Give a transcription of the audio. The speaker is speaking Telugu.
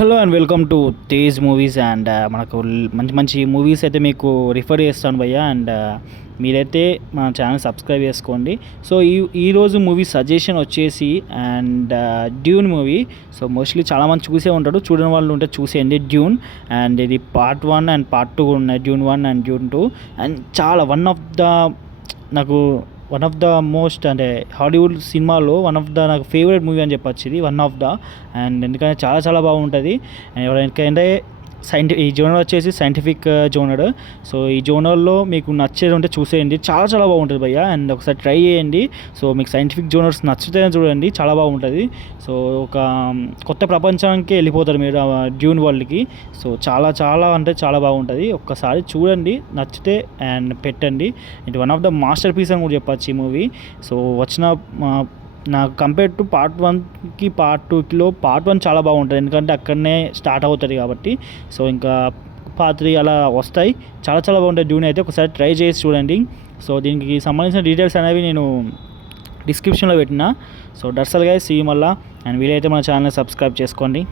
Hello and welcome to Tej movies and మనకు మంచి మంచి మూవీస్ అయితే మీకు రిఫర్ చేస్తాను భయ్య అండ్ మీరైతే మన ఛానల్ సబ్స్క్రైబ్ చేసుకోండి. సో ఈరోజు మూవీ సజెషన్ వచ్చేసి and Dune movie. So mostly చాలామంది చూసే ఉంటాడు, చూడని వాళ్ళు ఉంటే చూసేయండి డ్యూన్. అండ్ ఇది పార్ట్ 1 అండ్ పార్ట్ 2 ఉన్నాయి, డ్యూన్ 1 అండ్ డ్యూన్ 2. అండ్ చాలా వన్ ఆఫ్ ద మోస్ట్ అంటే హాలీవుడ్ సినిమాలో నాకు ఫేవరెట్ మూవీ అని చెప్పొచ్చు ఇది అండ్ ఎందుకంటే చాలా చాలా బాగుంటుంది. ఎవరికైనా ఈ జోనర్ వచ్చేసి సైంటిఫిక్ జోనర్. సో ఈ జోనర్లో మీకు నచ్చేది ఉంటే చూసేయండి, చాలా చాలా బాగుంటుంది భయ్య. అండ్ ఒకసారి ట్రై చేయండి. సో మీకు సైంటిఫిక్ జోనర్స్ నచ్చితే చూడండి, చాలా బాగుంటుంది. సో ఒక కొత్త ప్రపంచానికి వెళ్ళిపోతారు మీరు డ్యూన్ వరల్డ్కి. సో చాలా చాలా అంటే చాలా బాగుంటుంది, ఒక్కసారి చూడండి, నచ్చితే అండ్ పెట్టండి. ఇది one of the masterpiece అని కూడా చెప్పచ్చు ఈ మూవీ. సో నాకు కంపేర్ టు పార్ట్ 1కి పార్ట్ 2లో పార్ట్ 1 చాలా బాగుంటుంది, ఎందుకంటే అక్కడనే స్టార్ట్ అవుతుంది కాబట్టి. సో ఇంకా పార్ట్ 3 అలా వస్తాయి, చాలా చాలా బాగుంటుంది డ్యూన్ అయితే. ఒకసారి ట్రై చేసి చూడండి. సో దీనికి సంబంధించిన డీటెయిల్స్ అనేవి నేను డిస్క్రిప్షన్లో పెట్టిన. So that's all guys, see you మళ్ళా. అండ్ వీలైతే మన ఛానల్ని సబ్స్క్రైబ్ చేసుకోండి.